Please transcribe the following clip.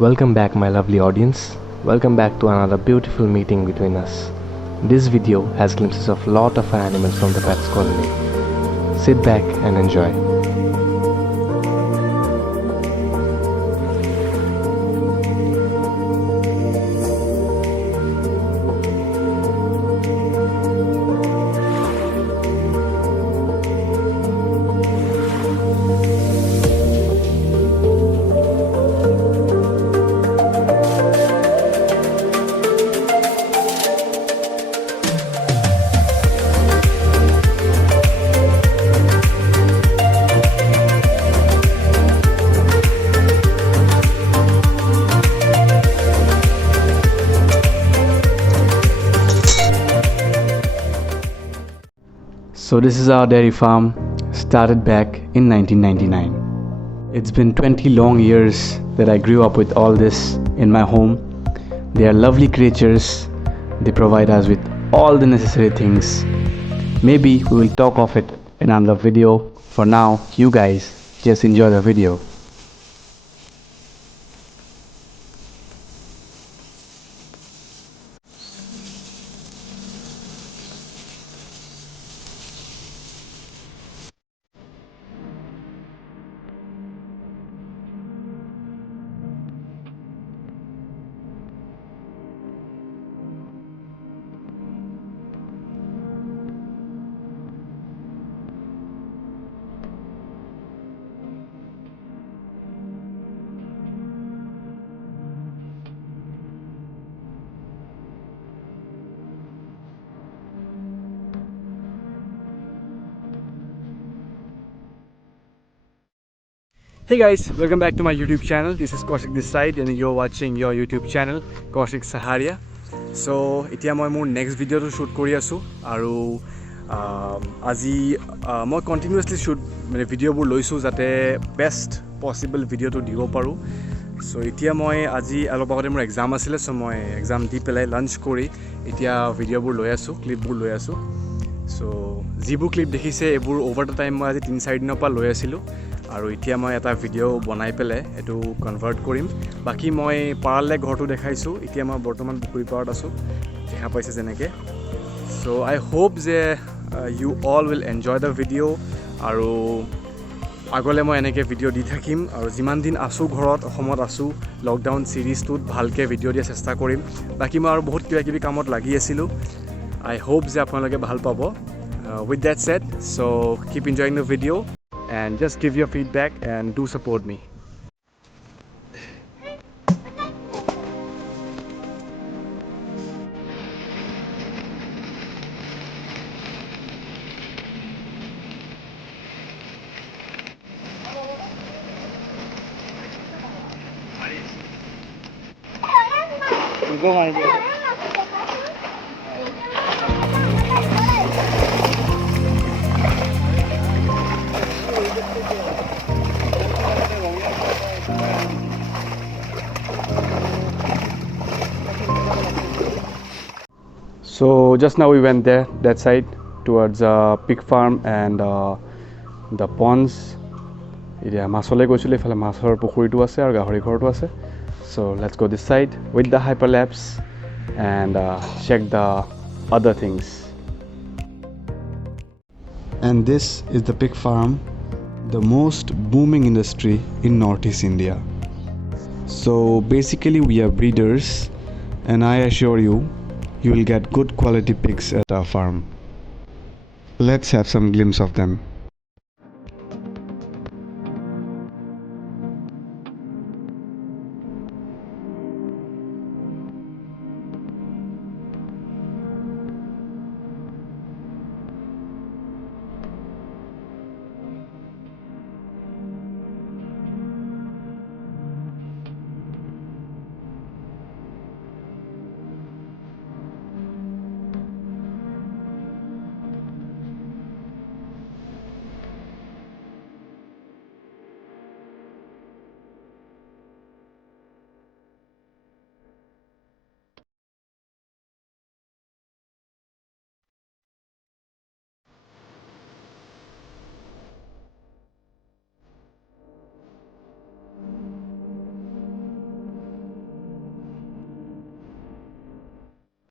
Welcome back, my lovely audience. Welcome back to another beautiful meeting between us. This video has glimpses of lot of animals from the pets colony. Sit back and enjoy. So this is our dairy farm, started back in 1999. It's been 20 long years that I grew up with all this in my home. They are lovely creatures. They provide us with all the necessary things. Maybe we will talk of it in another video. For now, you guys just enjoy the video. Hey guys, welcome back to my YouTube channel. This is Kaushik this side and you're watching your YouTube channel Kaushik Saharia. So etia moi mor next video to shoot kori asu aru aji moi continuously shoot mane video bur loisu jate best possible video to dibo paru. So etia moi aji alo bagate mor exam asile so moi exam di pelai lunch kori etia video bur loi asu clip bur loi asu. So jibu clip dekhise ebur over the time moi aji 3-4 din pa loi asilu আৰু এতিয়া মই এটা video বনাই পেলে এটো convert কৰিম বাকি মই পাৰালে ঘৰটো দেখাইছো এতিয়া মই বৰ্তমান পুখুৰী পাৰত আছো দেখা পাইছে যেনেকে সো আই হোপ যে you all will enjoy the video আৰু আগলে মই এনেকে ভিডিও দি থাকিম আৰু যিমান দিন আছো ঘৰত অসমত আছো লকডাউন সিৰিজটোত ভালকে ভিডিও দিয়া চেষ্টা কৰিম বাকি মই আৰু বহুত কিবা কিবি কামত লাগি আছিলো আই হোপ যে আপোনালোকে ভাল পাব with that said so keep enjoying the video and just give your feedback and do support me. Go my dear. So just now we went there that side towards pig farm and the ponds. Idia masole gochile phale masor pukhuritu ase aru gahori ghortu ase. So let's go this side with the hyperlapse and check the other things. And this is the pig farm, the most booming industry in Northeast India. So basically we are breeders and I assure you you will get good quality pigs at our farm. Let's have some glimpse of them.